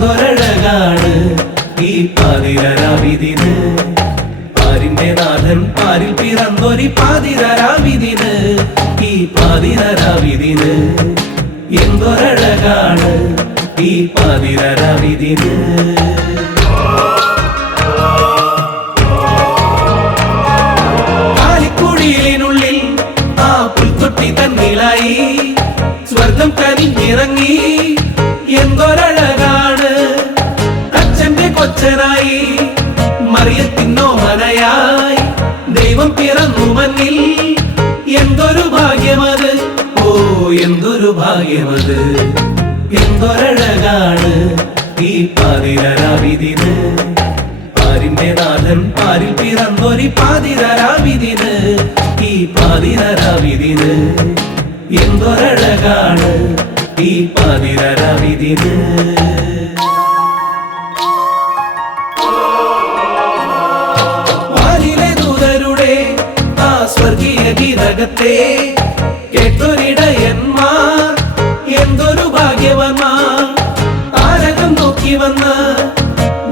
എന്തൊരഴകാണ് ഈ പാതിരാവിതിന്. പാരിന്റെ നാഥൻ പാരിൽ പിറന്നൊരി പാതിരാവിതിന്. ഈ പാതിരാവിതിന് എന്തൊരഴകാണ് ഈ പാതിരാവിതിന്. കാലിക്കുടിയിലിനുള്ളിൽ ആ പുൽത്തൊട്ടി തന്നിലായി സ്വർഗം കനിഞ്ഞിറങ്ങി. എന്തൊരഴകാണ് അച്ഛന്റെ കൊച്ചനായി മറിയത്തിനോമനയായി ദൈവം പിറന്നു മണ്ണിൽ. എന്തൊരു ഭാഗ്യമത്, ഓ എന്തൊരു ഭാഗ്യമത്. എന്തൊരഴകാണ് ഈ പാതിരാവിതിന്. പാരിന്റെ നാഥൻ പാരിൽ പിറന്നൊരി പാതിരാവിതിന്. ഈ പാതിരാവിതിന് എന്തൊരഴകാണ് ഈ പാതിരാവിതിന്. വാനിലെ ദൂതരുടെ ആ സ്വർഗീയ ഗീതകത്തെ കേട്ടൊരിടയന്മാർ എന്തൊരു ഭാഗ്യവന്മാർ. താരകം നോക്കി വന്ന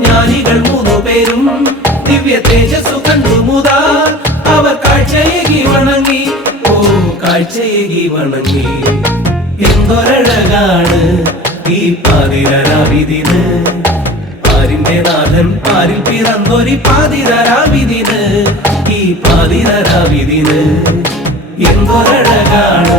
ജ്ഞാനികൾ 3 പേരും ദിവ്യ തേജസ്സു കണ്ടു മുതാ. അവർ കാഴ്ചയേകി വണങ്ങി, ഓ കാഴ്ചയേകി വണങ്ങി. എന്തൊരഴകാണ് ഈ പാതിരാവിതിന്. പാരിന്റെ നാഥൻ പാരിൽ പിറന്നൊരി പാതിരാവിതിന്. ഈ പാതിരാവിതിന് എന്തൊരഴകാണ്